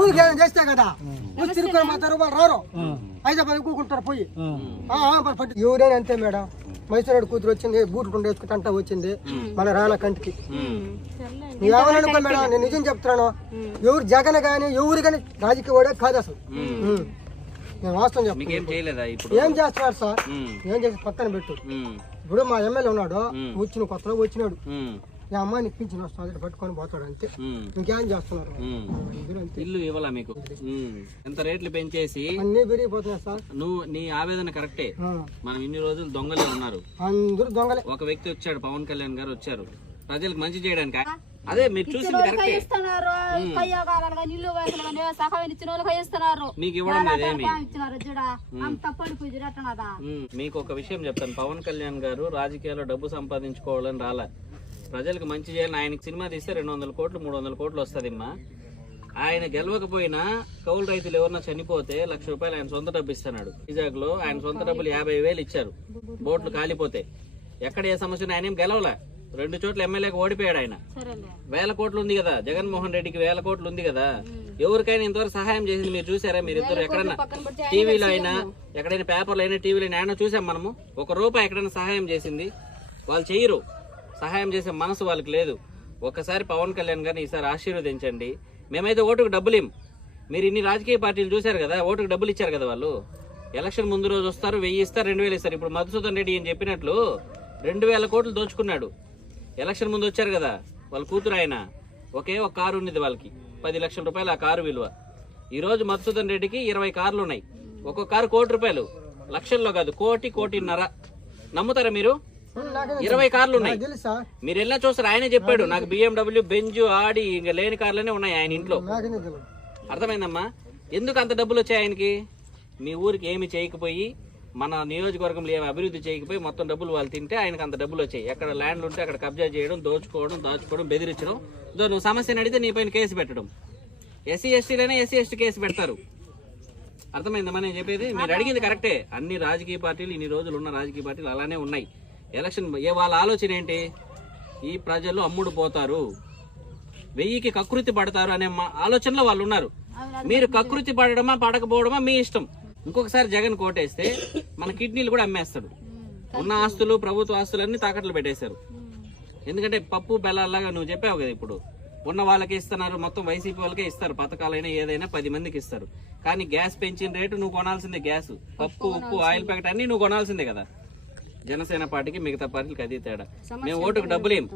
ఊరికి ఏమైనా చేస్తే కదా. ఊరు తిరుక్కొని పోతారు వాళ్ళు రారు. హైదరాబాద్ కూకుంటారు పోయి. ఎవరైనా అంతే మేడం. మైసూరు కూతురు వచ్చింది బూట్ గుండె వేసుకుంటా వచ్చింది మన రాన కంటికి. నువ్వు ఏమనుకో మేడం? నేను నిజం చెప్తున్నాను. ఎవరు జగన్ కానీ ఎవరు కానీ రాజకీయ వాడే కాదు అసలు. నేను వాస్తవం చెప్తాను ఏం చేస్తున్నారు సార్? ఏం చేసి పక్కన పెట్టు. ఇప్పుడు మా ఎమ్మెల్యే ఉన్నాడు వచ్చిన కొత్తలో వచ్చినాడు. ఈ అమ్మాయిని ఇప్పించిన వస్తుంది పట్టుకొని పోతాడు అంతే. ఇంకేం చేస్తున్నారు? ఇల్లు ఇవ్వాలా మీకు. ఎంత రేట్లు పెంచేసి అన్నీ పెరిగిపోతున్నాయి సార్. నువ్వు నీ ఆవేదన కరెక్టే. మనం ఇన్ని రోజులు దొంగలే ఉన్నారు. అందరూ దొంగలే. ఒక వ్యక్తి వచ్చాడు పవన్ కళ్యాణ్ గారు వచ్చారు. ప్రజలకు మంచి చేయడానికి. అదే మీరు ఇస్తున్నారు. సహాయం ఇచ్చిన వాళ్ళకి ఇస్తున్నారు. మీకు ఇవ్వడం లేదేమి? ఉమ్, మీకు ఒక విషయం చెప్తాను. పవన్ కళ్యాణ్ గారు రాజకీయాల్లో డబ్బు సంపాదించుకోవాలని రాలే. ప్రజలకు మంచి చేయాలని ఆయనకి సినిమా తీస్తే రెండు వందల కోట్లు మూడు వందల కోట్లు వస్తుందిమ్మా. ఆయన గెలవకపోయినా కౌలు రైతులు ఎవరన్నా చనిపోతే లక్ష రూపాయలు ఆయన సొంత డబ్బు ఇస్తున్నాడు. వైజాగ్లో ఆయన సొంత డబ్బులు యాభై వేలు ఇచ్చారు. బోట్లు కాలిపోతే. ఎక్కడ ఏ సమస్య ఆయన ఏం గెలవలే. రెండు చోట్ల ఎమ్మెల్యేకి ఓడిపోయాడు ఆయన. వేల కోట్లు ఉంది కదా. జగన్మోహన్ రెడ్డికి వేల కోట్లు ఉంది కదా. ఎవరికైనా ఇంతవరకు సహాయం చేసింది మీరు చూసారా? మీరు ఇద్దరు పెడితే టీవీలో అయినా ఎక్కడైనా పేపర్లో అయినా టీవీలో అయినా అయినా చూసాం మనము. ఒక రూపాయి ఎక్కడైనా సహాయం చేసింది. వాళ్ళు చేయరు సహాయం చేసే మనసు వాళ్ళకి లేదు. ఒక్కసారి పవన్ కళ్యాణ్ గారిని ఈసారి ఆశీర్వదించండి. మేమైతే ఓటుకు డబ్బులు ఇం మీరు ఇన్ని రాజకీయ పార్టీలు చూశారు కదా ఓటుకు డబ్బులు ఇచ్చారు కదా వాళ్ళు? ఎలక్షన్ ముందు రోజు వస్తారు వెయ్యి ఇస్తారు రెండు వేలు ఇస్తారు. ఇప్పుడు మధుసూదన్ రెడ్డి ఏం చెప్పినట్లు రెండు వేల కోట్లు దోచుకున్నాడు. ఎలక్షన్ ముందు వచ్చారు కదా వాళ్ళ కూతురు ఆయన. ఒకే ఒక కారు ఉన్నది వాళ్ళకి. పది లక్షల రూపాయలు ఆ కారు విలువ. ఈరోజు మధుసూదన్ రెడ్డికి ఇరవై కార్లు ఉన్నాయి. ఒక్కొక్క కారు కోటి రూపాయలు. లక్షల్లో కాదు కోటి కోటిన్నర. నమ్ముతారా మీరు? ఇరవై కార్లు ఉన్నాయి. మీరు ఎలా చూస్తారు ఆయనే చెప్పాడు నాకు బిఎండబ్ల్యూ బెంజ్ ఆడి ఇంకా లేని కార్లనే ఉన్నాయి ఆయన ఇంట్లో. అర్థమైందమ్మా? ఎందుకు అంత డబ్బులు వచ్చాయి ఆయనకి? మీ ఊరికి ఏమి చేయకపోయి మన నియోజకవర్గంలో ఏమి అభివృద్ధి చేయకపోయి మొత్తం డబ్బులు వాళ్ళు తింటే ఆయనకు అంత డబ్బులు వచ్చాయి. ఎక్కడ ల్యాండ్లు ఉంటే అక్కడ కబ్జా చేయడం దోచుకోవడం దాచుకోవడం బెదిరించడం. ఇదో నువ్వు సమస్యను అడిగితే నీ పైన కేసు పెట్టడం. ఎస్సీ ఎస్టీలైనా ఎస్సీ ఎస్టీ కేసు పెడతారు. అర్థమైందమ్మా నేను చెప్పేది? మీరు అడిగింది కరెక్టే. అన్ని రాజకీయ పార్టీలు ఇన్ని రోజులు ఉన్న రాజకీయ పార్టీలు అలానే ఉన్నాయి. ఎలక్షన్ ఏ వాళ్ళ ఆలోచన ఏంటి? ఈ ప్రజలు అమ్ముడు పోతారు. వెయ్యికి కకృతి పడతారు అనే మా- ఆలోచనలో వాళ్ళు ఉన్నారు. మీరు కకృతి పడడమా పడకపోవడమా మీ ఇష్టం. ఇంకొకసారి జగన్ కోటేస్తే మన కిడ్నీలు కూడా అమ్మేస్తాడు. ఉన్న ఆస్తులు ప్రభుత్వ ఆస్తులన్నీ తాకట్లు పెట్టేశారు. ఎందుకంటే పప్పు బెల్లాలాగా నువ్వు చెప్పావు కదా ఇప్పుడు. ఉన్న వాళ్ళకి ఇస్తున్నారు మొత్తం వైసీపీ వాళ్ళకే ఇస్తారు. పథకాలైనా ఏదైనా పది మందికి ఇస్తారు. కానీ గ్యాస్ పెంచిన రేటు నువ్వు కొనాల్సిందే గ్యాస్. పప్పు ఉప్పు ఆయిల్ ప్యాకెట్ అన్ని నువ్వు కొనాల్సిందే కదా. జనసేన పార్టీకి మిగతా పార్టీలకి అది తేడా. మేము ఓటుకు డబ్బులేం.